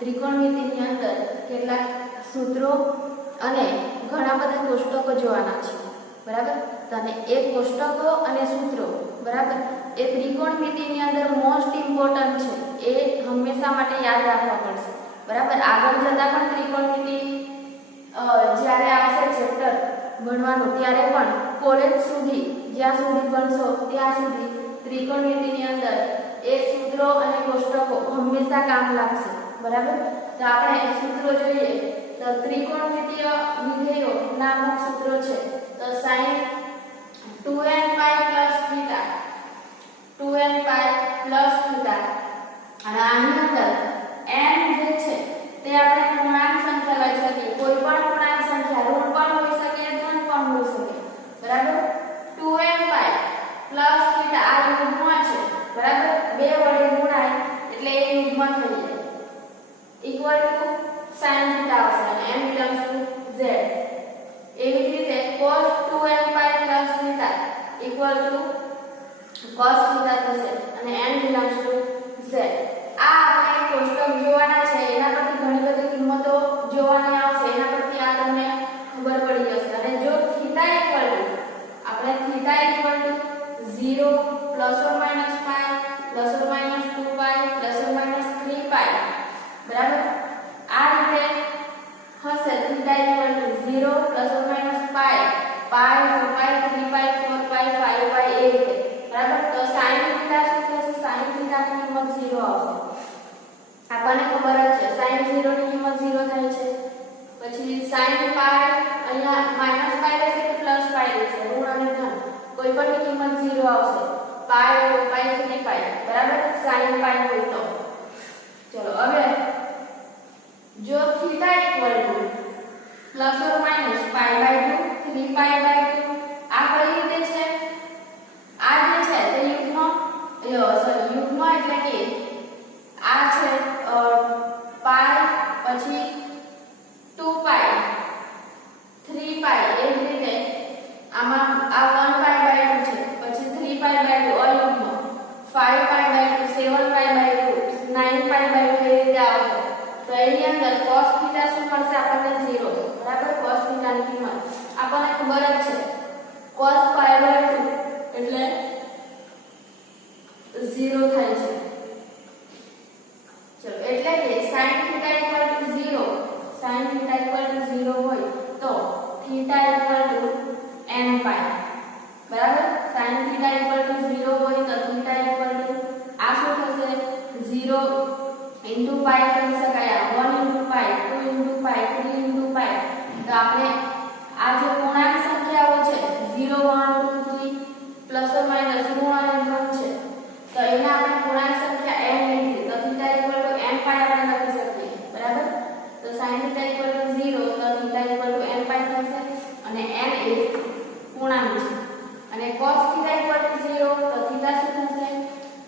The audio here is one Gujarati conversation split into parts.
ત્રિકોણમિતિની અંદર કેટલાક સૂત્રો અને ઘણા બધા કોષ્ટકો જોવાના છે, બરાબર. અને એ કોષ્ટકો અને સૂત્રો, બરાબર, એ ત્રિકોણમિતિની અંદર મોસ્ટ ઇમ્પોર્ટન્ટ છે. એ હંમેશા માટે યાદ રાખવા પડશે, બરાબર. આગળ જતા પણ ત્રિકોણમિતિ જ્યારે આવશે ચેપ્ટર ભણવાનું ત્યારે પણ કોલેજ સુધી જ્યાં સુધી ભણશો ત્યાં સુધી ત્રિકોણમિતિની અંદર એ સૂત્રો અને કોષ્ટકો હંમેશા કામ લાગશે, બરાબર. તો આપણે સૂત્રો જોઈએ તો ત્રિકોણમિતિય વિધેયોના અમુક સૂત્રો છે. તો sin 2n pi plus theta 2n pi plus theta, અને આની અંદર n જે છે તે આપણે પૂર્ણાંક સંખ્યા લઈ શકીએ. કોઈ પણ પૂર્ણાંક સંખ્યા ઋણ પણ હોઈ શકે, ધન પણ હોઈ શકે, બરાબર. 2n pi plus theta આ યુગ્મ છે, બરાબર. બે વડે ગુણાય એટલે એ યુગ્મ થઈ જાય, ઇક્વલ ટુ sin theta આવશે અને n belongs to z. એવી જ રીતે cos 2n pi plus theta equal to cos theta થશે અને n belongs to z. આ આપણે કોષ્ટક જોવાના છે, એના પરથી ઘણી બધી કિંમતો જોવાની આવશે, એના પરથી આ તમને ખબર પડી જશે. અને જો થીટા ઇક્વલ ટુ આપણે theta equal two 0 plus or minus pi plus or minus 2 pi plus or minus 3 pi, બરાબર. આ રીતે હશે theta equal two 0 plus or minus pi 2 pi 3 pi 4 pi 5 pi એ રીતે, બરાબર. તો sin થીટા શું થશે? sin થીટાની કિંમત 0 આવશે. આપણને ખબર જ છે sin 0 ની કિંમત 0 થાય છે. પછી sin pi અહીંયા માઈનસ pi રહેશે કે પ્લસ pi રહેશે, ઋણ અને ધન કોઈ પણની કિંમત 0 આવશે. pi 2 pi 3 pi, બરાબર. sin pi હોય તો ચલો હવે જો theta equal to plus or minus pi by 2 3 pi by 2 આ કઈ રીતે છે? આ જે છે તે યુગ્મ એટલે કે આ છે pi પછી 2 pi 3 pi એ જ રીતે આમાં આ 1 pi બાય 2 છે, પછી 3 pi બાય 2 અયુગ્મ 5 pi by 2 7 pi by 2 9 pi by 2 એ રીતે આવશે. તો એની અંદર cos થીટા શું મળશે આપણને? 0, બરાબર. cos થીટાની કિંમત આપણને ખબર જ છે cos pi બાય 2 એટલે 0 થાય છે. ચલો એટલે કે sin theta equal two 0, sin theta equal two 0 હોય તો theta equal two n pi, બરાબર. sin થીટા ઇક્વલ ટુ 0 હોય તો થીટા ઇક્વલ ટુ આ શું થશે? 0 into pi કરી શકાય, 1 into pi 2 into pi 3 into pi. તો આપણે આ જે પૂર્ણાંક સંખ્યાઓ છે 0 1 2 3 પ્લસ ઓર માઈનસ ઋણ અને ધન છે, તો એને આપણે પૂર્ણાંક સંખ્યા n લીધી તો theta equal two n pi આપણે લખી શકીએ, બરાબર. તો sin થીટા ઇક્વલ ટુ 0 તો theta equal two n pi થશે અને n એ પૂર્ણાંક છે. અને cos થીટા ઇક્વલ ટુ 0 તો થીટા શું થશે?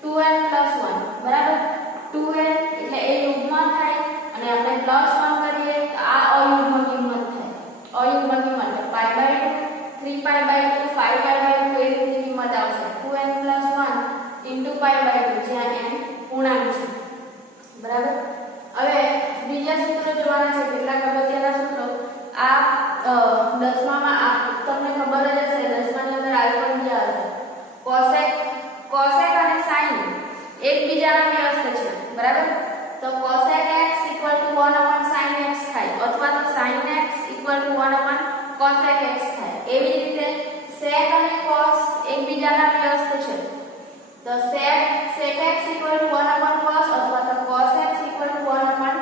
2n plus 1, બરાબર. 2n એટલે એ યુગ્મ થાય અને આપણે પ્લસ 1 કરીએ તો આ અયુગ્મ કિંમત થાય. અયુગ્મ કિંમત pi by 2 3 pi by 2 5 pi by 2 એ રીતે કિંમત આવશે. 2n plus 1 into pi by 2 જ્યાં n પૂર્ણાંક છે, બરાબર. હવે બીજા સૂત્રો જોવાના છે, કેટલાક અગત્યના સૂત્રો. આ 10મામાં તમને ખબર જ હશે, 10માની અંદર આવી પણ ગયા હશે. cosec અને sin એકબીજાના વ્યસ્ત છે, બરાબર. તો cosec x = 1 sin x થાય અથવા તો sin x = 1 cosec x થાય. એવી જ રીતે sec અને cos એકબીજાના વ્યસ્ત છે. તો sec x = 1 cos અથવા તો cos x = 1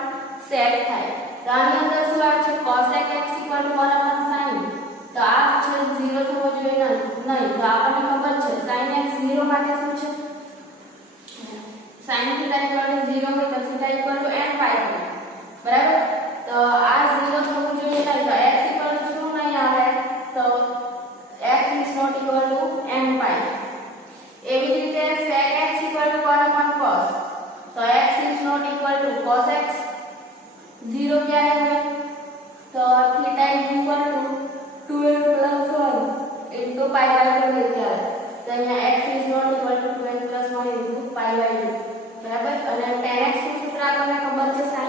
sec થાય. તો આની અંદર શું આવે છે? cosec x = 1 sin. તો આ છે 0 થવો જોઈએ નહીં. તો આપણને ખબર છે sin x 0 માટે શું છે? sin theta = 0 હોય તો theta = n pi થાય, બરાબર. તો આ 0 થવું જોઈએ નહીં. તો x = શું નહીં આવે? તો x ≠ n pi. એવી જ રીતે sec x = 1 cos. તો x ≠ cos x 0 ક્યારે હોય? તો theta = 2n plus 1 into pi by 2 એટલે તો અહીંયા x ≠ 2n plus 1 into pi by 2, બરાબર. અને tan x નું સૂત્ર આપણને ખબર છે sin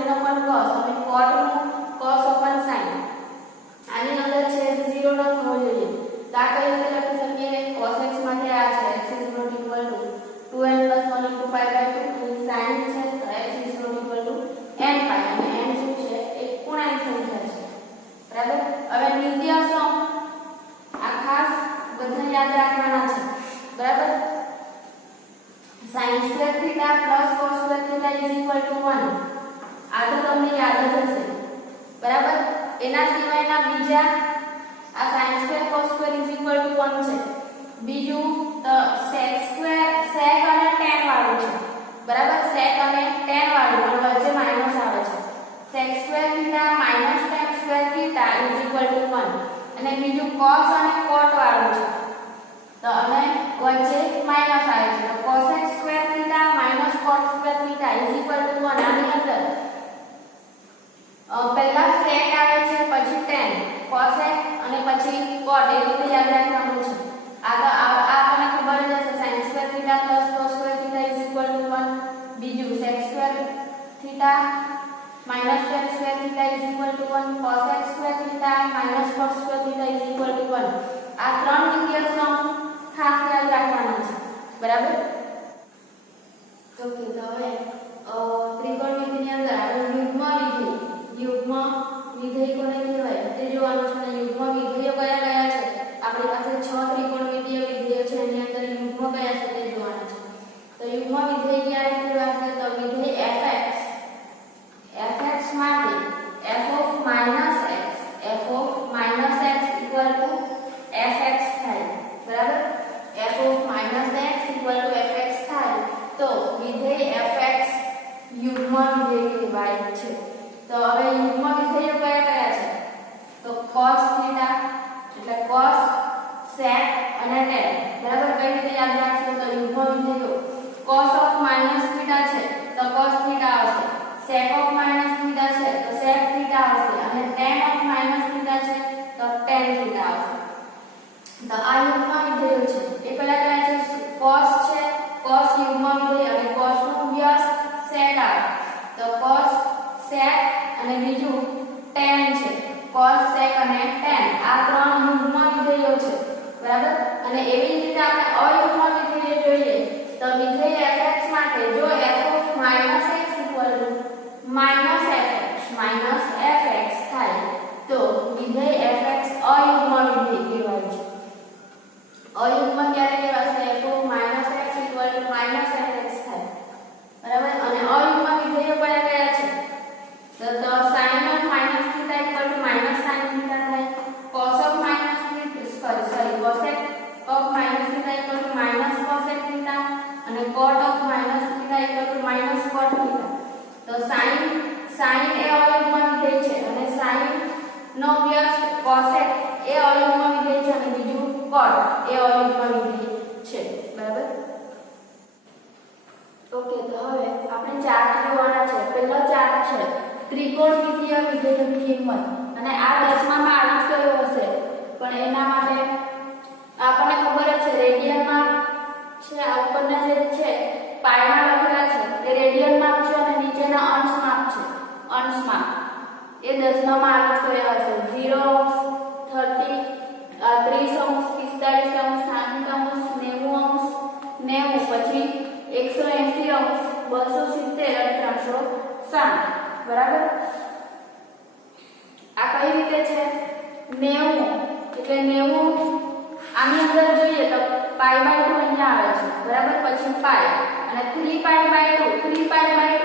એના સિવાયના બીજા આ sin સ્ક્વેર cos સ્ક્વેર = 1 છે. બીજું તો sec અને tan વાળું છે બરાબર. sec અને tan વાળું અને વચ્ચે માઈનસ આવે છે. sec square theta minus tan square theta = 1 અને બીજું cos અને cot વાળું છે તો અને વચ્ચે માઈનસ આવે છે. તો cosec square theta minus cot square theta = 1. આની અંદર પહેલા sec આવે છે પછી tan cosec અને પછી cot એ રીતે યાદ રાખવાનું છે. આગળ આપણને ખબર જ હશે sin square theta cos square theta = 1. બીજું sec square theta minus tan square theta = 1. cosec square theta minus cot square theta = 1. આ ત્રણ નિત્યસમ ખાસ યાદ રાખવાના છે બરાબર. ઓકે તો હવે ત્રિકોણમિતિની અંદર આપણે યુગ્મ વિધેય કોને કહેવાય તે જોવાનું છે. અને યુગ્મ વિધેયો કયા કયા છે. આપણી પાસે 6 ત્રિકોણમિતિય વિધેયો છે એની અંદર યુગ્મ કયા છે તે જોવાના છે. તો યુગ્મ વિધેય ક્યારે કહેવાશે તો વિધેય fx માટે f of minus x = fx થાય બરાબર. f of x = fx થાય તો વિધેય fx યુગ્મ વિધેય કહેવાય છે. તો હવે યુગ્મ વિધેયો કયા કયા છે તો cos થીટા એટલે cos sec અને tan બરાબર. કઈ રીતે યાદ રાખશો તો યુગ્મ વિધેયો cos of minus થીટા છે તો cos થીટા આવશે. sec of minus થીટા છે તો sec થીટા આવશે અને tan of minus થીટા છે તો tan થીટા આવશે. તો આ યુગ્મ વિધેયો છે એ કયા કયા છે. cos છે cos યુગ્મ વિધેય અને cos નો વ્યસ્ત sec આવે તો cos sec અને બીજું tan છે. cos sec અને tan આ ત્રણ યુગ્મ વિધેયો છે બરાબર. અને એવી જ રીતે આપણે અયુગ્મ વિધેય જોઈએ તો વિધેય fx માટે જો f of -x - fx થાય તો વિધેય fx અયુગ્મ વિધેય કહેવાય છે. અયુગ્મ ક્યારે કહેવાશે f of -x = -fx થાય બરાબર. અને અયુગ્મ વિધેયો કયા કયા છે તો sin of minus theta = -sin theta થાય. cos of minus theta cosec of minus theta = -cosec theta અને cot of minus theta = -cot theta. તો sin એ અયુગ્મ વિધેય છે અને sin નો વ્યસ્ત cosec એ અયુગ્મ વિધેય છે અને બીજું cot એ અયુગ્મ વિધેય છે બરાબર. ઓકે તો હવે આપણે ચાર્ટ જોવાના છે. પહેલો ચાર્ટ છે ત્રિકોણમિતિય વિધેયોની કિંમત અને આ 10માં આવી જ ગયો હશે પણ એના માટે આપણને ખબર છે રેડિયનમાં છે. આ ઉપરના જે છે પાયમાં લખેલા છે તે રેડિયન માપ છે અને નીચેના અંશ માપ છે. અંશ માપ એ 10માં આવી જ ગયા હશે. 0 અંશ 30 30 અંશ 45 અંશ 60 અંશ 90 અંશ 90 પછી 180 અંશ 270 અને 360 બરાબર. આ કઈ રીતે છે 90 એટલે 90 આની અંદર જોઈએ તો π/2 અહીંયા આવે છે બરાબર. પછી π અને 3π/2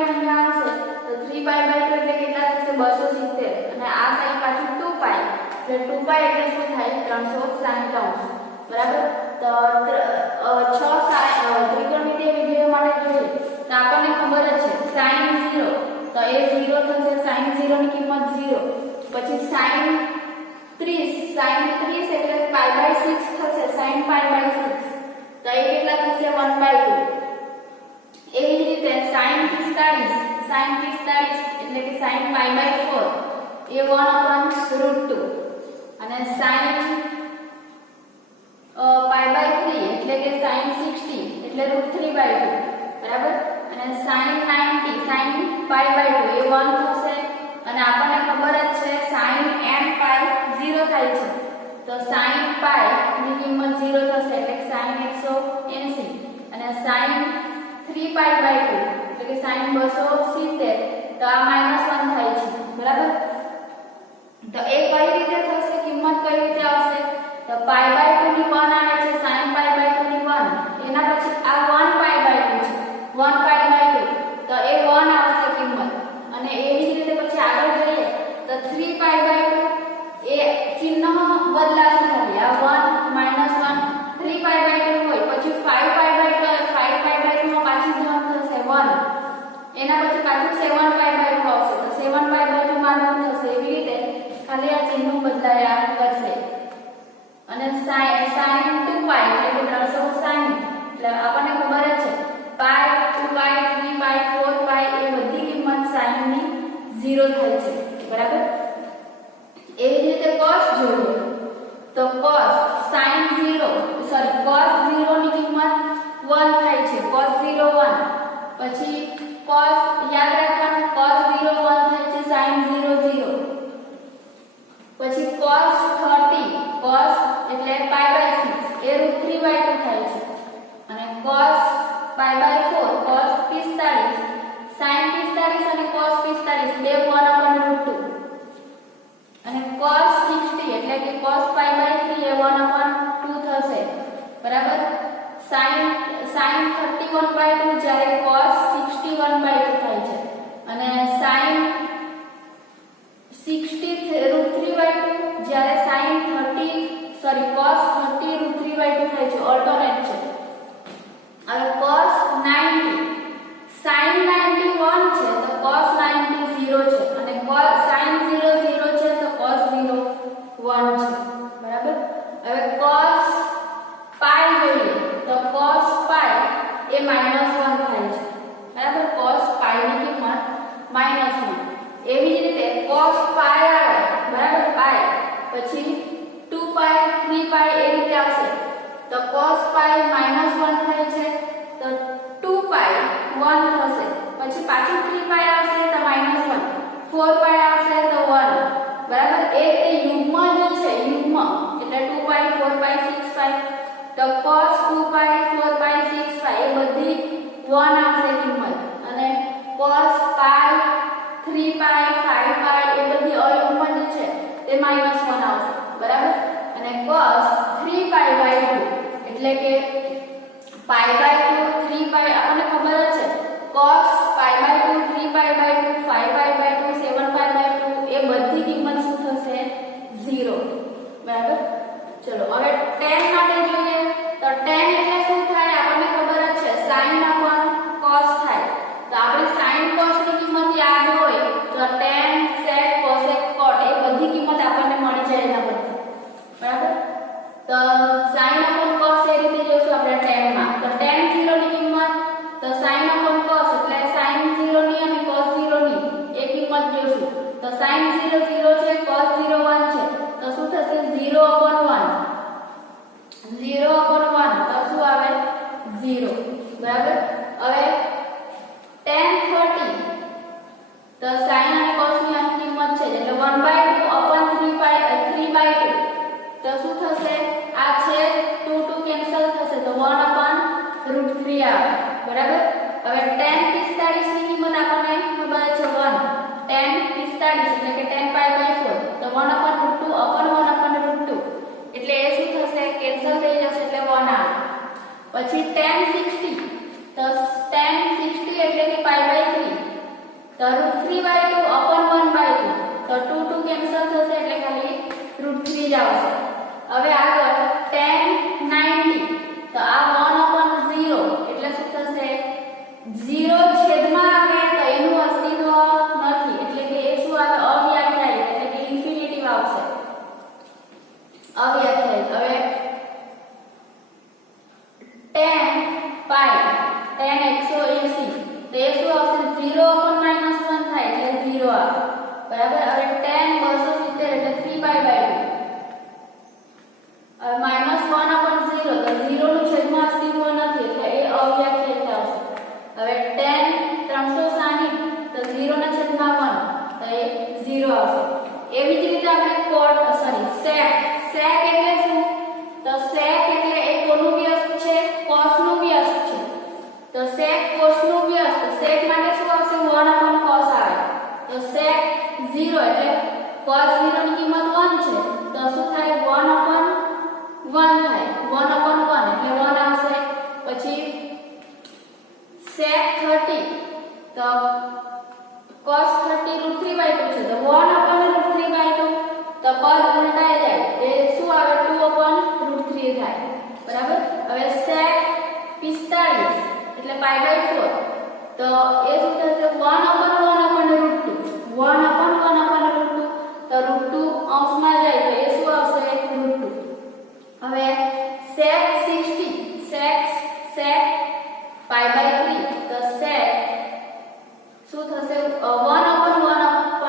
અહીંયા આવશે તો 3π/2 એટલે કેટલા થશે 270 અને આ સાઈડ પાછું 2π એટલે 2π એટલે શું થાય 360 અંશ બરાબર. તો 6 ત્રિકોણમિતિય વિધેયો માટે જોઈએ તો આપણને ખબર જ છે sin 0 તો એ 0 થશે. sin 0 ની કિંમત 0. પછી sin 30 એટલે π/6 થશે. sin π/6 તો એ કેટલા થશે 1/2. એવી જ રીતે sin 45 એટલે કે sin π/4 એ 1/√2 અને sin π/3 એટલે કે sin 60 એટલે √3/2 બરાબર. અને sin 90 sin π/2 એ 1 થશે અને આપણને ખબર જ છે sin nπ 0 થાય છે તો sin π ની કિંમત 0 થશે એટલે sin 180 અને sin 3π/2 એટલે કે sin 270 તો આ -1 થાય છે બરાબર. તો એ કઈ રીતે થશે કિંમત કઈ રીતે આવશે તો π/2 ની 1 આવે છે sin π/2 ની 1 એના પછી આ 1π/2 છે 1π/2 તો એ 1 આવશે કિંમત. અને એવી જ રીતે પછી આગળ જોઈએ તો 3π/2 0 થાય છે, બરાબર. એવી રીતે cos જોઈએ તો cos sin 0 cos 0 ની કિંમત 1 થાય છે, cos 0 1. પછી cos યાદ રાખવાનું cos 0 1 થાય છે, sin 0 0. પછી cos 30 cos એટલે π/6 એ √3/2 થાય છે, અને cos π/4 cos 45 sin 45 અને cos 45 બે 1/√2, અને cos 60 એટલે કે cos π/3 એ 1/2 થશે, બરાબર. sin 31/2 જ્યારે cos 61/2 થાય છે, અને sin 60 √3/2 જ્યારે cos 30 √3/2 થાય છે, ઓલ્ટરનેટ છે. હવે cos 90 sin 90 1 છે તો cos 90 0 છે, અને sin 0 0 છે તો cos 0 1 છે, બરાબર. હવે cos π જોઈએ તો cos π એ -1 થાય છે, બરાબર. cos π ની કિંમત -1. એવી જ રીતે cos π આવે, બરાબર, π પછી 2π 3π એ રીતે આવશે તો cos π -1 થાય છે તો 2π 1 થશે, પછી પાછું 3π આવશે તો -1, 4π આવશે તો 1, બરાબર. એ યુગ્મ જ છે, યુગ્મ એટલે 2π 4π 6π તો cos 2π 4π 6π એ બધી 1 આવશે કિંમત, અને cos π 3π 5π એ બધી અયુગ્મ જ છે તે -1 આવશે, બરાબર. અને cos 3π/2 એટલે કે π/2 3π આપણને ખબર જ છે, cos π/2 3π/2 5π/2 7π/2 એ બધી કિંમત શું થશે 0, બરાબર. ચલો હવે tan માટે જોઈએ તો tan એટલે શું થાય આપણને ખબર જ છે, sin cos થાય. તો આપણે sin cos ની કિંમત યાદ હોય તો tan sec cosec cot એ બધી કિંમત આપણને મળી જાય એના પરથી, બરાબર. તો sin cos એ રીતે જોઈશું આપણે tan માં. તો tan 0 ની કિંમત તો sin cos એટલે sin 0 ની અને cos 0 ની એ કિંમત જોઈશું. તો sin 0 0 છે, cos 0 1 છે તો શું થશે 0/1 0/1 તો શું આવે 0, બરાબર. હવે tan 30 તો sin અને cos ની આ કિંમત છે એટલે 1/2/3/2 તો શું થશે, આ છે 2 કેન્સલ થશે તો 1/√3 આવે, બરાબર. હવે tan 45 ની કિંમત આપણને ખબર છે 1, tan 45 એટલે કે tan π/4 તો 1/√2/1/√2 એટલે એ શું થશે કેન્સલ થઈ જશે એટલે 1 આવે. પછી tan 60 તો tan 60 એટલે કે π/3 તો √3/2/1/2 તો 2 કેન્સલ થશે એટલે ખાલી √3 જ આવશે. હવે આગળ tan 90 તો આ 1/0 એટલે શું થશે 0 છેદમાં આવે તો એનું અસ્તિત્વ નથી, એટલે કે એ શું આવે અવ્યાખ્યાયિત એટલે કે ઇન્ફિનિટિવ આવશે, અવ્યાખ્યાયિત. હવે tan π tan 180 તો એ શું આવશે 0/-1 થાય એટલે 0 આવે, બરાબર. હવે tan 270 એટલે 3π/2 હવે -1/0 તો 0 નું છેદમાં અસ્તિત્વ નથી એટલે એ અવ્યાખ્યાયિત આવશે. હવે tan 360 તો 0 ના છેદમાં 1 તો એ 0 આવશે. એવી જ રીતે આપણે sec એટલે શું તો sec એટલે એ કોનું વ્યસ્ત છે, cos નું વ્યસ્ત છે. તો sec cos નું વ્યસ્ત, sec માટે શું આવશે 1/cos આવે તો sec 0 એટલે cos 0 ની કિંમત 1 છે તો શું થાય 1/1 થાય, 1/1 એટલે 1 આવશે. પછી sec 30 તો cos 30 √3/2 છે તો 1/√3/2 તો પદ ઉલટાઈ જાય એ શું આવે 2/√3 થાય, બરાબર. હવે sec 45 એટલે π/4 તો એ શું થશે 1/1/√2 તો √2 અંશમાં જાય તો એ શું આવશે √2. હવે sec 60 sec π/3 તો sec શું થશે 1/1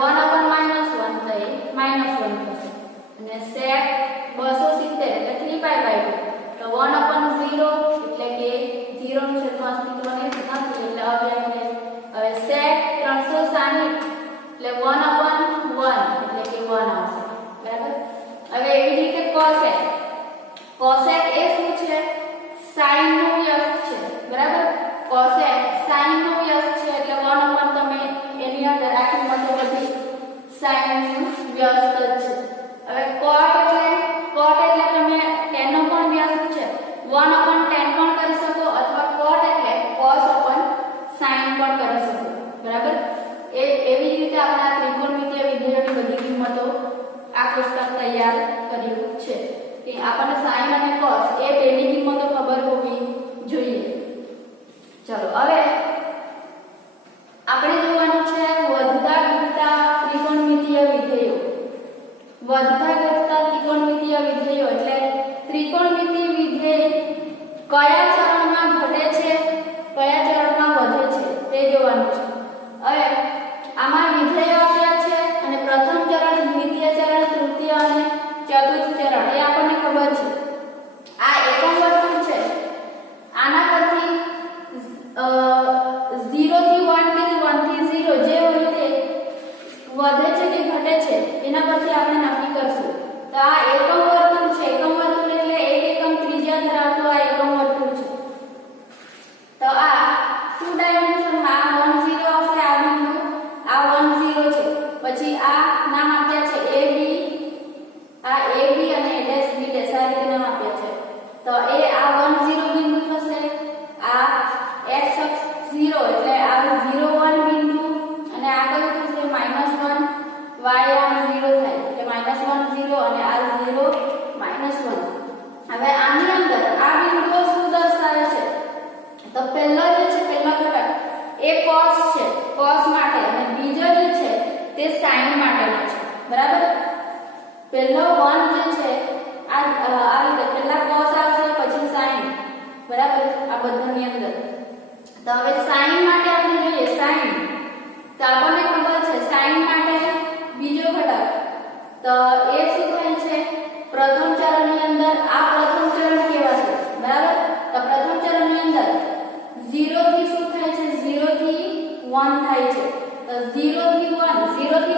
1 upon -1 તો એ -1 થશે અને sec 270 એટલે 3π/2 તો 1 upon 0 એટલે કે 0 નું છેદમાં અસ્તિત્વ નથી એટલે અવ્યંગ. હવે sec 360 એટલે 1 upon 1 એટલે કે 1 આવશે બરાબર. હવે એવી રીતે cosec એ શું છે sin નું વ્યસ્ત છે બરાબર. cosec sin નું વ્યસ્ત છે એટલે 1 upon તમે એની અંદર આખી મતો બધી sin નું વ્યસ્ત જ છે. હવે cot એટલે તમે tan નો પણ વ્યસ્ત છે 1 upon tan પણ કરી શકો અથવા cot એટલે cos upon sin પણ કરી શકો બરાબર. એવી રીતે આપણે આ ત્રિકોણમિતિય વિધેયોની બધી કિંમતો આ કોષ્ટક તૈયાર કર્યું છે કે આપણને sin અને cos એ બેની કિંમતો ખબર હોવી જોઈએ. ચલો હવે આપણે જોવાનું છે વધતા ઘટતા ત્રિકોણમિતિય વિધેયો. વધતા ઘટતા ત્રિકોણમિતિય વિધેયો એટલે ત્રિકોણમિતિ વિધેય કયા ચરણમાં ઘટે છે કયા ચરણમાં વધે છે તે જોવાનું છે. હવે આમાં વિધેયો આપ્યા છે અને પ્રથમ ચરણ, દ્વિતીય ચરણ, તૃતીય અને ચતુર્થ ચરણ એ આપણને ખબર છે. આ એકમ વર્તુળ છે આના પરથી 0 થી 1 કે 1 થી 0 જે હોય તે વધે છે કે ઘટે છે એના પરથી આપણે નક્કી કરશું. તો આ એકમ વર્તુળ છે. એકમ વર્તુળ એટલે 1 એકમ ત્રિજ્યા ધરાવતું આ એકમ વર્તુળ છે. તો આ 2 ડાયમેન્શનમાં 1 0 આવશે આ બિંદુ આ 1 0 છે. પછી આ નામ આપ્યા છે AB આ AB અને a' b' આ રીતે નામ આપ્યા છે. તો એ આ 1 0 બિંદુ થશે. આ x અક્ષ 0 એટલે આ 0 1 બિંદુ અને આ કયું થશે -1 y આમ 0 થાય એટલે -1 0 અને આ 0 -1. હવે આની અંદર આ બિંદુઓ શું દર્શાવે છે તો પહેલો જે છે પહેલો ઘટક એ cos છે cos માટે અને બીજો જે છે તે sin માટેનો છે બરાબર. પહેલો 1 જે છે આ રીતે પહેલા cos આવશે પછી sin બરાબર આ બધાની અંદર. તો હવે sin માટે આપણે જોઈએ sin તો આપણને ખબર છે sin માટે બીજો ઘટક તો એ શું થાય છે પ્રથમ ચરણની અંદર આ પ્રથમ ચરણ કહેવાશે બરાબર. તો પ્રથમ ચરણની અંદર 0 થી શું થાય છે 0 થી 1 થાય છે. તો 0 થી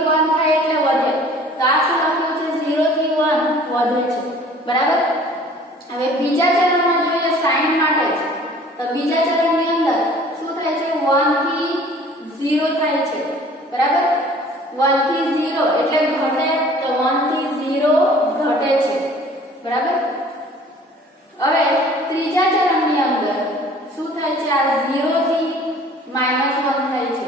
1 થાય એટલે વધે. તો આ શું લખ્યું છે 0 થી 1 વધે છે બરાબર. હવે બીજા ચરણમાં જોઈએ sin માટે છે. તો બીજા ચરણની અંદર શું થાય છે 1 થી 0 થાય છે બરાબર. 1 થી 0 એટલે ઘટે તો 1 થી 0 ઘટે છે બરાબર. હવે ત્રીજા ચરણની અંદર શું થાય છે આ 0 થી -1 થાય છે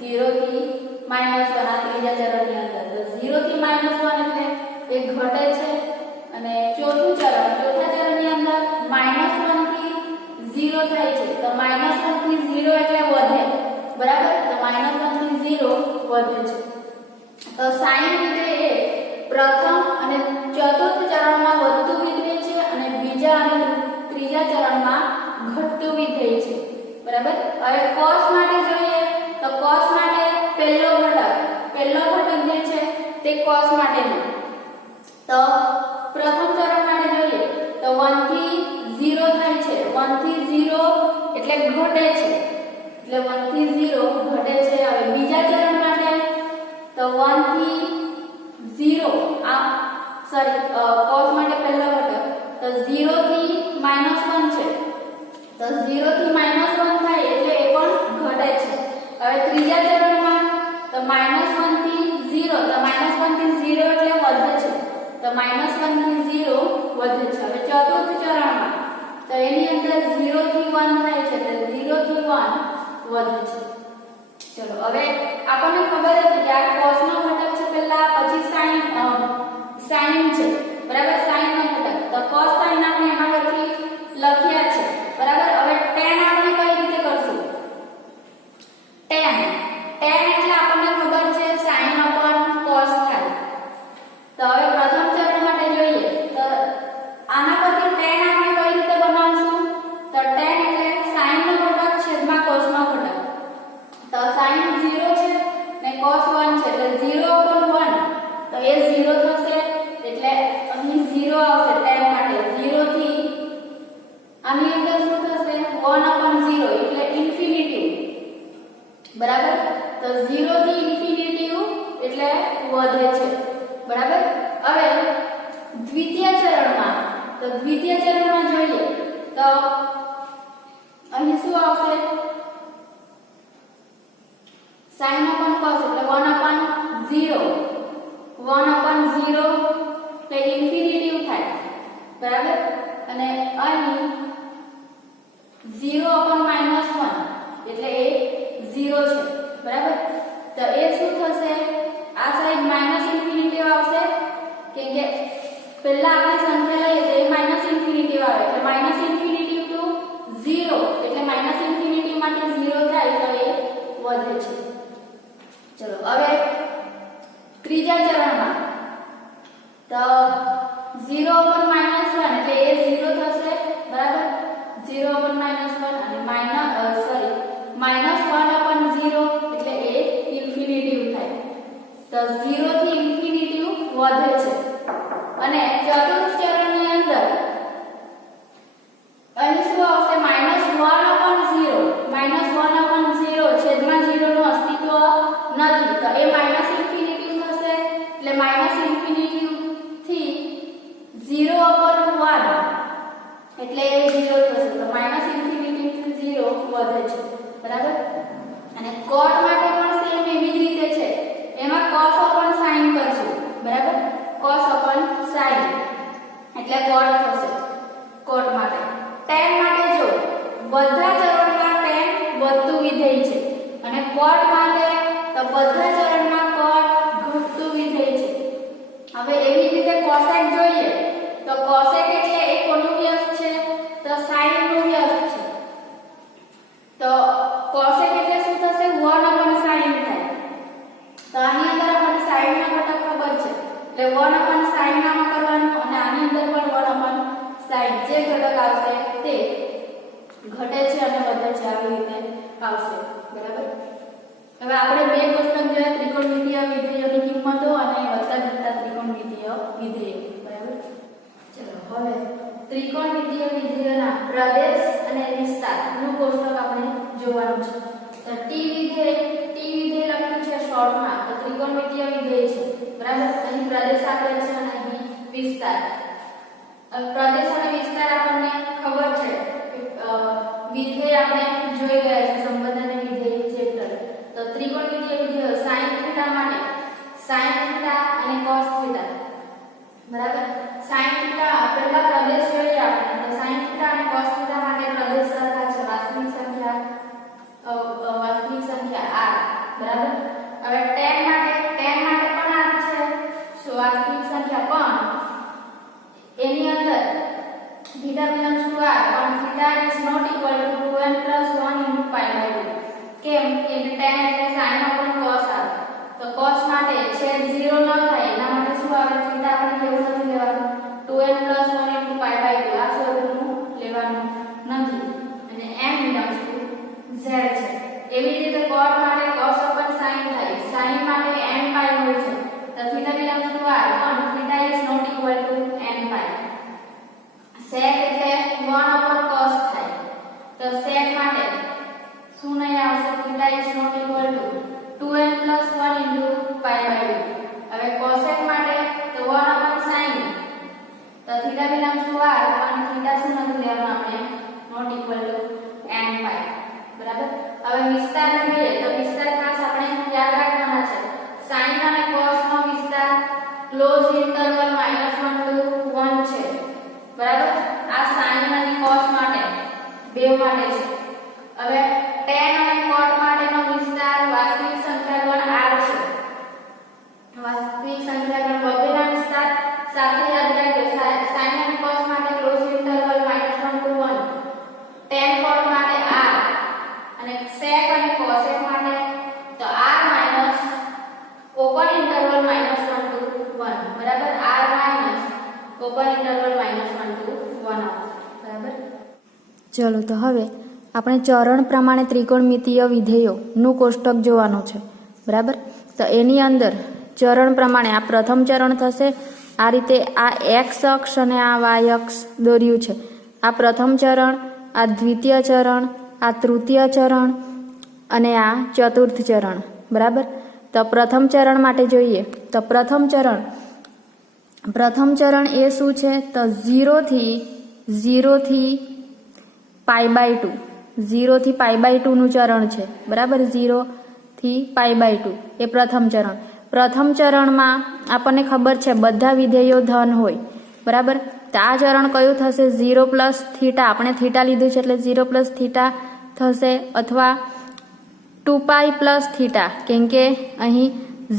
0 થી -1 આ ત્રીજા ચરણની અંદર. તો 0 થી -1 એટલે એ ઘટે છે. અને ચોથું ચરણ ચોથા ચરણની અંદર -1 થી 0 થાય છે. તો -1 થી 0 એટલે વધે બરાબર. તો -1 થી 0 વધે છે. તો sin વિધેય એ પ્રથમ અને ચતુર્થ ચરણમાં વધતું વિધેય છે અને બીજા અને ત્રીજા ચરણમાં ઘટતું વિધેય છે બરાબર. હવે cos માટે જોઈએ તો cos માટે પહેલો ઘટક જે છે તે cos માટેનો. તો પ્રથમ ચરણ માટે જોઈએ તો 1 થી 0 થાય છે. 1 થી 0 એટલે ઘટે છે એટલે 1 થી 0 ઘટે છે. હવે બીજા ચરણ માટે તો 1 થી 0 cos માટે પહેલો ઘટક તો 0 થી -1 છે. તો 0 થી -1 થાય એટલે એ પણ ઘટે છે. હવે ત્રીજા ચરણમાં તો -1 થી 0 તો -1 થી 0 એટલે વધે છે. તો -1 થી 0 વધે છે. હવે ચતુર્થ ચરણમાં તો એની અંદર 0 થી 1 થાય છે એટલે 0 થી 1 વધે છે. ચલો હવે આપણને ખબર હતી કે આ cos નો ઘટક છે પહેલા પછી sin છે બરાબર. sin નો ઘટક તો cos sin આપણે એના પરથી લખ્યા છે બરાબર. હવે tan આપણે કઈ રીતે કરશું tan એટલે આપણને ખબર છે sin upon cos થાય. તો હવે પ્રથમ ચરણ માટે જોઈએ તો આના પરથી tan આપણે કઈ રીતે બનાવશું તો tan એટલે sin નો ઘટક છેદમાં cos નો ઘટક. તો sin 0 છે ને cos 1 છે એટલે 0 વધે છે, બરાબર. હવે દ્વિતીય ચરણમાં જોઈએ તો અહીં શું આવશે? sin upon cos એટલે 1/0 એટલે ઇન્ફિનિટિવ થાય, બરાબર. અને અહીં 0/-1 એટલે એ 0 છે, બરાબર. તો એ શું થશે? આ સાઈડ માઈનસ ઇન્ફિનિટિવ આવશે, કેમ કે પહેલા આપણે સંખ્યા લઈએ તો એ માઈનસ ઇન્ફિનિટિવ આવે એટલે માઈનસ ઇન્ફિનિટિવ ટુ 0 એટલે માઈનસ ઇન્ફિનિટિવ માંથી 0 થાય તો એ વધે છે. ચલો હવે ત્રીજા ચરણમાં તો 0/-1 એટલે એ 0 થશે, બરાબર. 0/-1 અને -1/0 એટલે એ ઇન્ફિનિટિવ થાય. તો 0 થી ઇન્ફિનિટિવ વધે છે. અને ચતુર્થ ચરણની અંદર અહીં શું આવશે? -1/0 છેદમાં 0 નું અસ્તિત્વ નથી તો એ માઈનસ ઇન્ફિનિટિવ થશે એટલે માઈનસ ઇન્ફિનિટિવ થી 0/1 એટલે એ 0 થશે તો માઈનસ ઇન્ફિનિટિવ થી 0 વધે છે, બરાબર. અને cot માટે પણ સેમ એવી જ રીતે છે, એમાં cos/sin કરશું, બરાબર. cos/sin એટલે cot થશે cot માટે. tan માટે જો બધા ચરણમાં tan વધતું વિધેય છે અને cot માટે તો બધા ચરણમાં cot ઘટતું વિધેય છે. હવે એવી રીતે cosec જોઈએ તો cosec એટલે એ કોનું વ્યસ્ત છે? તો sin નું વ્યસ્ત છે. તો cosec એટલે શું થશે? 1/sin થાય. તો આની અંદર આપણને sin ના ઘટક ખબર છે એટલે 1/sin માં કરવાનું અને આની અંદર પણ 1/sin જે ઘટક આવશે તે ઘટે છે અને વધે છે આવી રીતે આવશે, બરાબર. હવે આપણે બે કોષ્ટક જોયા ત્રિકોણમિતિય વિધેયોની કિંમતો અને વધતા ઘટતા ત્રિકોણમિતિય વિધેયો, બરાબર. ચલો હવે ત્રિકોણમિતિય વિધેયોના પ્રદેશ અને વિસ્તારનું કોષ્ટક આપણે જોવાનું છે. તો ટી વિધેય લખ્યું છે શોર્ટમાં તો ત્રિકોણમિતિય વિધેય છે, બરાબર. અહીં પ્રદેશ આપેલ છે અને અહીં વિસ્તાર. પ્રદેશ અને વિસ્તાર આપણને ખબર છે, વિધેય આપણે જોઈ ગયા છે સંબંધ અને વિધેય ચેપ્ટર. તો ત્રિકોણમિતિય વિધેય sin θ માટે sin θ અને cos θ, બરાબર. sin θ પહેલા પ્રદેશ જોઈએ આપણે તો sin θ અને cos θ માટે પ્રદેશ સરખા છે, વાસ્તવિક સંખ્યા r, બરાબર. હવે tan માટે પણ r છે વાસ્તવિક સંખ્યા પણ એની અંદર θ belongs to r પણ θ is not equal to 2n plus 1 into pi/2. કેમ કે tan એટલે sin upon cos આવે તો cos માટે છેદ 0 ન થાય એના માટે શું આવે? θ આપણે કેવું નથી લેવાનું 2n plus 1 into pi/2 આ સ્વરૂપનું લેવાનું નથી અને m belongs to z છે. એવી રીતે cot માટે cos upon sin થાય, sin માટે n pi હોય છે તો θ belongs to r પણ θ is not equal to n pi. sec એટલે 1 upon cos થાય તો sec માટે શું નહીં આવશે? θ is not equal to 2n plus 1 into pi/2. હવે cosec માટે તો 1 upon sin તો θ belongs to r પણ θ શું નથી લેવાનું આપણે not equal to n pi, બરાબર. હવે વિસ્તાર જોઈએ તો વિસ્તાર ખાસ આપણે યાદ રાખવાના છે. sin અને cos નો વિસ્તાર ક્લોઝ ઇન્ટરવલ -1 to 1 છે, બરાબર. આ sin અને cos માટે બે માટે છે. હવે tan અને cot માટેનો વિસ્તાર વાસ્તવિક સંખ્યાગણ r છે. વાસ્તવિક સંખ્યાગણ વગેરેના વિસ્તાર સાથે યાદ રાખજો. sin અને cos માટે close interval -1 to 1, tan cot માટે r અને sec અને cosec માટે તો r minus open interval -1 to 1, બરાબર. r minus open interval -1 to 1 આવશે, બરાબર. ચલો તો હવે આપણે ચરણ પ્રમાણે ત્રિકોણમિતિય વિધેયોનું કોષ્ટક જોવાનું છે, બરાબર. તો એની અંદર ચરણ પ્રમાણે આ પ્રથમ ચરણ થશે. આ રીતે આ x અક્ષ અને આ y અક્ષ દોર્યું છે. આ પ્રથમ ચરણ, આ દ્વિતીય ચરણ, આ તૃતીય ચરણ અને આ ચતુર્થ ચરણ, બરાબર. તો પ્રથમ ચરણ માટે જોઈએ તો પ્રથમ ચરણ એ શું છે તો 0 થી π/2 0 થી π/2 નું ચરણ છે બરાબર 0 થી π/2 એ પ્રથમ ચરણમાં આપણને ખબર છે બધા વિધેયો ધન હોય બરાબર તો આ ચરણ કયું થશે 0 પ્લસ થીટા આપણે થીટા લીધું છે એટલે 0 પ્લસ થીટા થશે અથવા 2π પ્લસ થીટા કેમ કે અહીં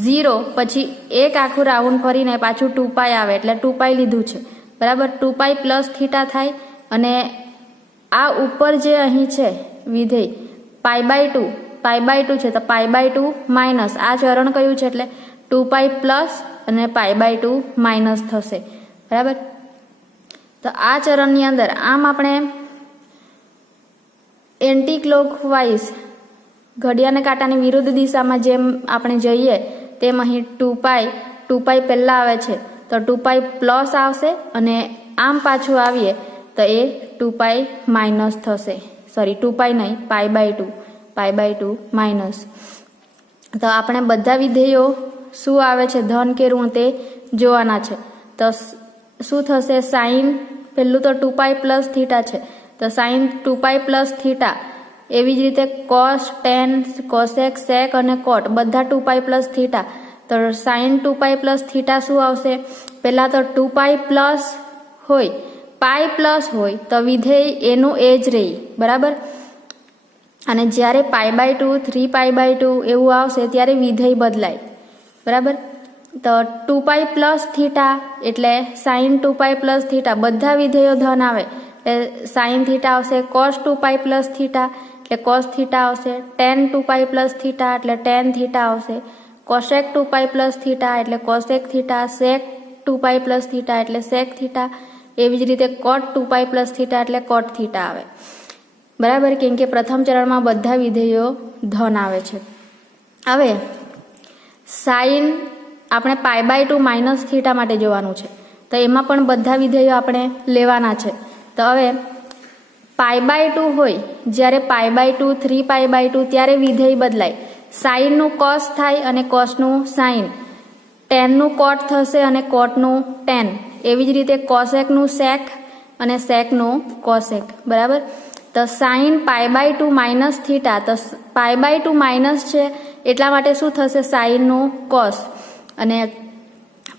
0 પછી એક આખું રાઉન્ડ ફરીને પાછું 2π આવે એટલે 2π લીધું છે બરાબર 2π પ્લસ થીટા થાય અને આ ઉપર જે અહીં છે વિધેય π/2 છે તો π/2 માઇનસ આ ચરણ કયું છે એટલે 2π પ્લસ અને π/2 માઇનસ થશે બરાબર તો આ ચરણની અંદર આમ આપણે એન્ટી ક્લોકવાઇઝ ઘડિયાળના કાંટાની વિરુદ્ધ દિશામાં જેમ આપણે જઈએ તેમ અહીં 2π પહેલા આવે છે તો 2π પ્લસ આવશે અને આમ પાછું આવીએ તો એ 2π માઇનસ થશે 2π નહીં π/2 માઇનસ તો આપણે બધા વિધેયો શું આવે છે ધન કે ઋણ તે જોવાના છે તો શું થશે સાઇન પહેલું તો 2π પ્લસ થીટા છે તો સાઇન 2π પ્લસ થીટા એવી જ રીતે કોસ ટેન કોસેક સેક અને કોટ બધા 2π પ્લસ થીટા તો સાઇન 2π પ્લસ થીટા શું આવશે પહેલાં તો 2π પ્લસ હોય પાઈ પ્લસ હોય તો વિધેય એનું એ જ રહી બરાબર અને જ્યારે π/2 3π/2 એવું આવશે ત્યારે વિધેય બદલાય બરાબર તો 2π પ્લસ થીટા એટલે સાઇન 2π પ્લસ થીટા બધા વિધેયો ધન આવે એટલે સાઇન થીટા આવશે કોસ 2π પ્લસ થીટા એટલે કોસ થીટા આવશે ટેન 2π પ્લસ થીટા એટલે ટેન થીટા આવશે કોસેક 2π પ્લસ થીટા એટલે cosec theta sec 2π plus theta એટલે સેક થીટા એવી જ રીતે કોટ 2π પ્લસ થીટા એટલે કોટ થીટા આવે બરાબર કેમ કે પ્રથમ ચરણમાં બધા વિધેયો ધન આવે છે હવે સાઇન આપણે π/2 માઇનસ થીટા માટે જોવાનું છે તો એમાં પણ બધા વિધેયો આપણે લેવાના છે તો હવે π/2 હોય જ્યારે π/2 3π/2 ત્યારે વિધેય બદલાય સાઇનનું કોસ થાય અને કોસનું સાઇન ટેનનું કોટ થશે અને કોટનું ટેન એવી જ રીતે કોસેકનું સેક અને સેકનું કોસેક બરાબર તો સાઇન π/2 માઇનસ થીટા તો π/2 માઇનસ છે એટલા માટે શું થશે સાઇનનું કોસ અને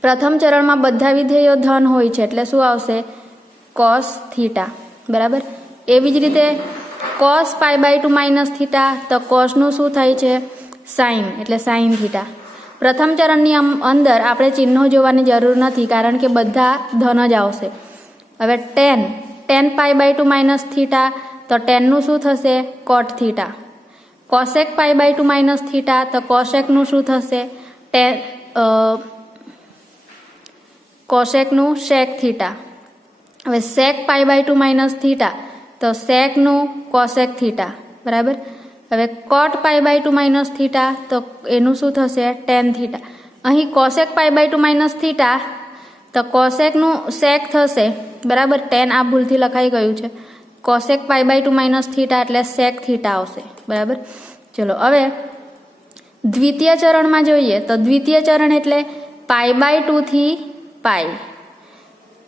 પ્રથમ ચરણમાં બધા વિધેયો ધન હોય છે એટલે શું આવશે કોસ થીટા બરાબર એવી જ રીતે કોસ π/2 માઇનસ થીટા તો કોસનું શું થાય છે સાઇન એટલે સાઇન થીટા પ્રથમ ચરણની અંદર આપણે ચિહ્નો જોવાની જરૂર નથી કારણ કે બધા ધન જ આવશે હવે ટેન π/2 માઇનસ થીટા તો ટેનનું શું થશે cot theta cosec π/2 minus theta તો કોસેકનું શું થશે કોસેકનું સેક થીટા હવે સેક π/2 માઇનસ થીટા તો સેકનું કોસેક થીટા બરાબર હવે કોટ π/2 માઇનસ થીટા તો એનું શું થશે ટેન થીટા અહીં કોસેક π/2 માઇનસ થીટા તો કોસેકનું સેક થશે બરાબર ટેન આ ભૂલથી લખાઈ ગયું છે કોસેક π/2 માઇનસ થીટા એટલે સેક થીટા આવશે બરાબર ચલો હવે દ્વિતીય ચરણમાં જોઈએ તો દ્વિતીય ચરણ એટલે π/2 થી π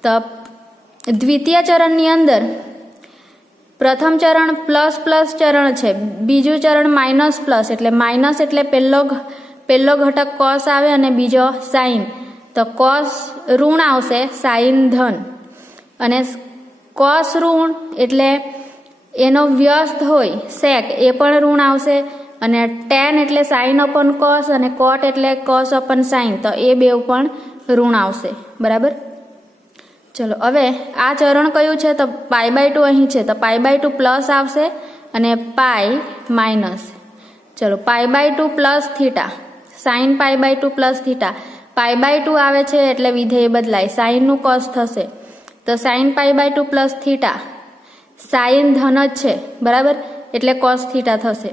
તો દ્વિતીય ચરણની અંદર પ્રથમ ચરણ પ્લસ પ્લસ ચરણ છે બીજું ચરણ માઇનસ પ્લસ એટલે માઇનસ એટલે પહેલો ઘટક કોસ આવે અને બીજો સાઇન તો કોસ ઋણ આવશે સાઇન ધન અને કોસ ઋણ એટલે એનો વ્યસ્ત હોય સેક એ પણ ઋણ આવશે અને ટેન એટલે સાઇન અપન કોસ અને કોટ એટલે કોસ અપન સાઇન તો એ બેવ પણ ઋણ આવશે બરાબર ચલો હવે આ ચરણ કયું છે તો π/2 અહીં છે તો π/2 પ્લસ આવશે અને પાઈ માઇનસ ચલો π/2 plus theta sine π/2 plus theta π/2 આવે છે એટલે વિધેય બદલાય સાઇનનું કોસ થશે તો સાઇન π/2 પ્લસ થીટા સાઇન ધન જ છે બરાબર એટલે કોસ થીટા થશે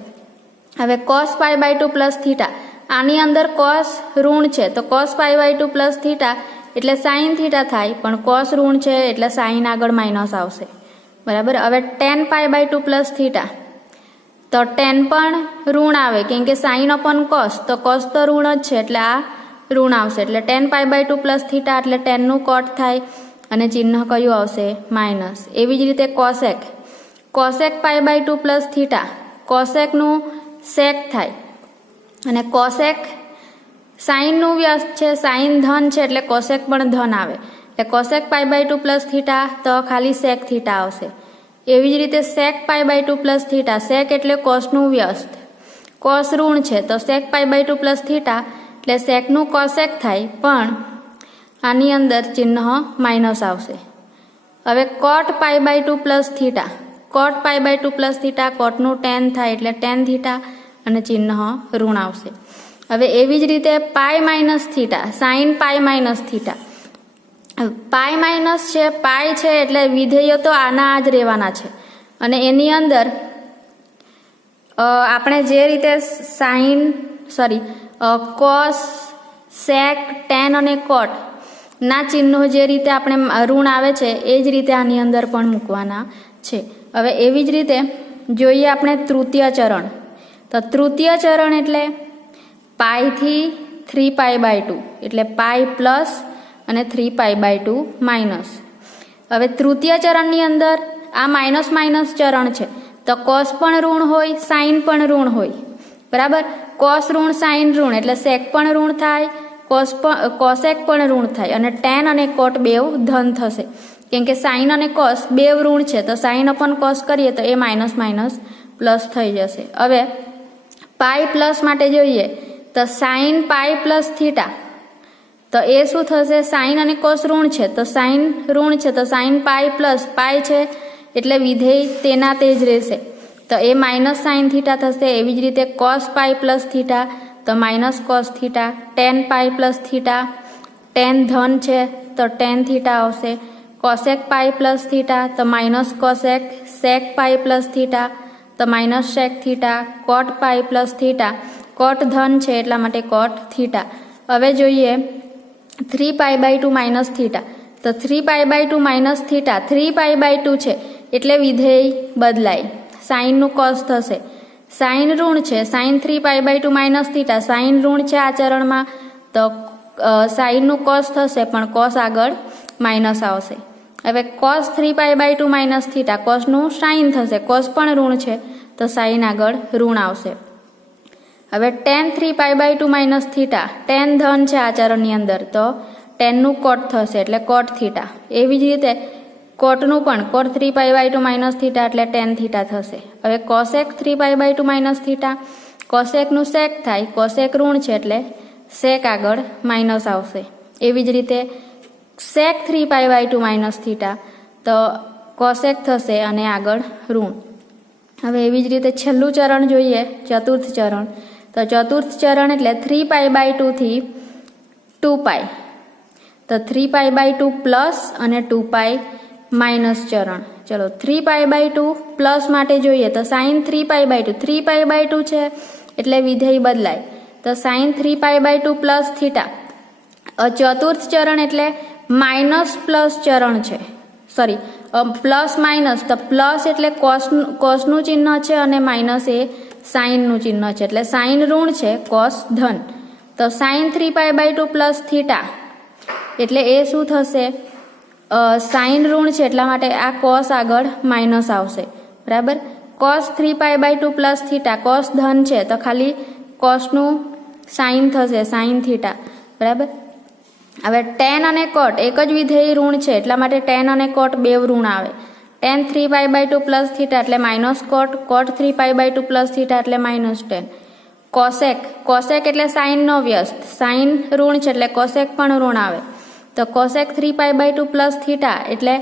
હવે કોસ π/2 પ્લસ થીટા આની અંદર કોસ ઋણ છે તો કોસ π/2 પ્લસ થીટા એટલે સાઇન થીટા થાય પણ કોસ ઋણ છે એટલે સાઇન આગળ માઇનસ આવશે બરાબર હવે ટેન π/2 પ્લસ થીટા તો ટેન પણ ઋણ આવે, કેમ કે સાઇન અપોન કોસ, તો કોસ તો ઋણ જ છે એટલે આ ઋણ આવશે. એટલે tan π/2 પ્લસ થીટા એટલે ટેનનું કોટ થાય અને ચિહ્ન કયું આવશે? માઇનસ. એવી જ રીતે કોસેક, કોસેક π/2 પ્લસ થીટા, કોસેકનું સેક થાય અને કોસેક સાઇનનું વ્યસ્ત છે, સાઇન ધન છે એટલે કોસેક પણ ધન આવે. એટલે કોસેક π/2 પ્લસ થીટા તો ખાલી સેક થીટા આવશે. એવી જ રીતે સેક π/2 પ્લસ થીટા, સેક એટલે કોસનું વ્યસ્ત, કોસ ઋણ છે તો સેક π/2 પ્લસ થીટા એટલે સેકનું કોસેક થાય, પણ આની અંદર ચિહ્ન માઇનસ આવશે. હવે કોટ π/2 પ્લસ થીટા, કોટ π/2 પ્લસ થીટા, કોટનું ટેન થાય એટલે ટેન થીટા અને ચિહ્ન ઋણ આવશે. હવે એવી જ રીતે pi minus theta, sign pi minus theta, pi minus છે, પાઈ છે એટલે વિધેયો તો આના આ જ રહેવાના છે. અને એની અંદર આપણે જે રીતે કોસ, સેક, ટેન અને કોટ ના ચિહ્નો જે રીતે આપણે ઋણ આવે છે એ જ રીતે આની અંદર પણ મૂકવાના છે. હવે એવી જ રીતે જોઈએ આપણે તૃતીય ચરણ. તો તૃતીય ચરણ એટલે પાઈથી 3π/2 એટલે પાઈ પ્લસ અને 3π/2 માઇનસ. હવે તૃતીય ચરણની અંદર આ માઇનસ માઇનસ ચરણ છે તો કોસ પણ ઋણ હોય, સાઇન પણ ઋણ હોય, બરાબર. કોસ ઋણ સાઇન ઋણ એટલે સેક પણ ઋણ થાય, કોસેક પણ ઋણ થાય અને ટેન અને કોટ બેવ ધન થશે, કેમ કે સાઇન અને કોસ બેવ ઋણ છે તો સાઇન અપોન કોસ કરીએ તો એ માઇનસ માઇનસ પ્લસ થઈ જશે. હવે પાઈ પ્લસ માટે જોઈએ તો સાઇન પાઈ પ્લસ થીટા, તો એ શું થશે? સાઇન અને કોસ ઋણ છે તો સાઇન ઋણ છે તો સાઇન પાઈ પ્લસ પાઈ છે એટલે વિધેય તેના તે જ રહેશે તો એ માઇનસ સાઇન થીટા થશે. એવી જ રીતે કોસ પાઈ પ્લસ થીટા તો minus cos theta, ten pi plus theta, ten ધન છે તો ટેન થીટા આવશે. કોસેક પાઈ પ્લસ થીટા તો માઇનસ કોસેક, સેક પાઈ પ્લસ થીટા તો માઇનસ સેક થીટા, કોટ પાઈ પ્લસ થીટા, કોટ ધન છે એટલા માટે કોટ થીટા. હવે જોઈએ 3π/2 માઇનસ થીટા, તો 3π/2 માઇનસ થીટા 3π/2 છે એટલે વિધેય બદલાય, સાઇનનું કોસ થશે, સાઇન ઋણ છે, સાઇન 3π/2 માઇનસ થીટા, સાઇન ઋણ છે આ ચરણમાં તો સાઇનનું કોસ થશે પણ કોસ આગળ માઇનસ આવશે. હવે કોસ 3π/2 માઇનસ થીટા, કોસનું સાઇન થશે, કોસ પણ ઋણ છે તો સાઇન આગળ ઋણ આવશે. હવે tan 3π/2 માઇનસ થીટા, ટેન ધન છે આ ચરણની અંદર તો ટેનનું કોટ થશે એટલે કોટ થીટા. એવી જ રીતે કોટનું પણ કોટ 3π/2 માઇનસ થીટા એટલે ટેન થીટા થશે. હવે કોસેક 3π/2 માઇનસ થીટા, કોસેકનું સેક થાય, કોસેક ઋણ છે એટલે સેક આગળ માઇનસ આવશે. એવી જ રીતે સેક 3π/2 માઇનસ થીટા તો કોસેક થશે અને આગળ ઋણ. હવે એવી જ રીતે છેલ્લું ચરણ જોઈએ, ચતુર્થ ચરણ. તો ચતુર્થ ચરણ એટલે 3π/2 થી 2π, તો 3π/2 પ્લસ અને 2π માઇનસ ચરણ. ચલો 3π/2 પ્લસ માટે જોઈએ તો સાઇન 3π/2, 3π/2 છે એટલે વિધેય બદલાય તો સાઇન 3π/2 પ્લસ થીટા. ચતુર્થ ચરણ એટલે માઇનસ પ્લસ ચરણ છે, પ્લસ માઇનસ, તો પ્લસ એટલે કોસનું ચિહ્ન છે અને માઇનસ એ સાઇનનું ચિહ્ન છે એટલે સાઇન ઋણ છે, કોસ ધન. તો સાઇન 3π/2 પ્લસ થીટા એટલે એ શું થશે? સાઇન ઋણ છે એટલા માટે આ કોસ આગળ માઇનસ આવશે, બરાબર. કોસ 3π/2 પ્લસ થીટા, કોસ ધન છે તો ખાલી કોસનું સાઇન થશે, સાઇન થીટા, બરાબર. હવે ટેન અને કોટ એક જ વિધેય ઋણ છે એટલા માટે ટેન અને કોટ બેવ ઋણ આવે. tan 3π/2 પ્લસ થીટા એટલે માઇનસ કોટ, કોટ 3π/2 પ્લસ થીટા એટલે માઇનસ ટેન. કોસેક, કોસેક એટલે સાઇનનો વ્યસ્ત, સાઇન ઋણ છે એટલે કોસેક પણ ઋણ આવે તો કોસેક 3π/2 પ્લસ થીટા એટલે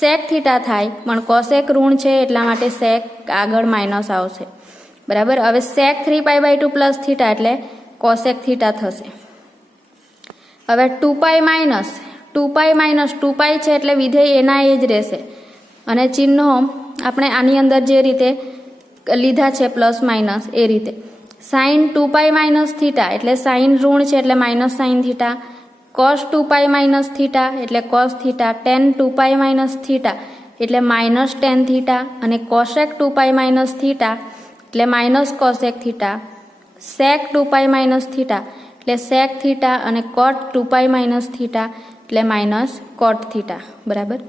સેક થીટા થાય પણ કોસેક ઋણ છે એટલા માટે સેક આગળ માઇનસ આવશે, બરાબર. હવે સેક 3π/2 પ્લસ થીટા એટલે કોસેક થીટા થશે. હવે 2π માઇનસ 2π છે એટલે વિધેય એના એ જ રહેશે અને ચિહ્નો આપણે આની અંદર જે રીતે લીધા છે પ્લસ માઇનસ એ રીતે. સાઇન 2π માઇનસ થીટા એટલે સાઇન ઋણ છે એટલે minus sine theta, cos 2π minus theta એટલે cos theta, tan 2π minus theta એટલે માઇનસ ટેન થીટા અને કોસેક 2π માઇનસ થીટા એટલે minus cosec theta, sec 2π minus theta એટલે સેક થીટા અને કોટ 2π માઇનસ થીટા એટલે માઇનસ કોટ થીટા. બરાબર.